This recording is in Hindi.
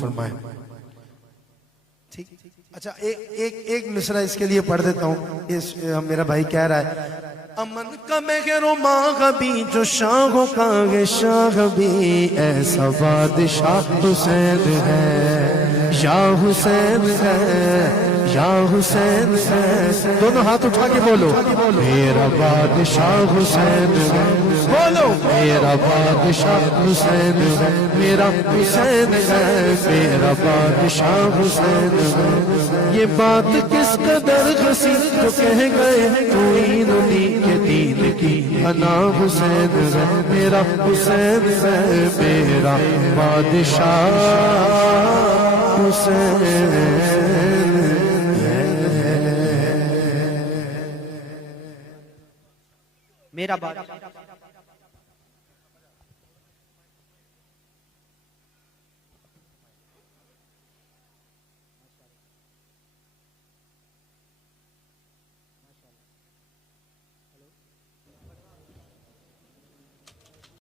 फरमाए। ठीक, अच्छा एक मिसरा इसके लिए पढ़ देता हूँ। मेरा भाई कह रहा है, अमन का मेहरो मागबी जो शाहों का गे शागबी, ऐसा बादशाह हुसैन है, या हुसैन है, या हुसैन है। दोनों हाथ उठा के बोलो, मेरा बादशाह हुसैन है, बोलो मेरा बादशाह हुसैन है, मेरा हुसैन है, मेरा बादशाह हुसैन है। ये बात किस कदर हसी जो कह गए कोइन दी के दीन की अना हुसैन है, मेरा हुसैन है, मेरा बादशाह हुसैन है। मेरा बादशाह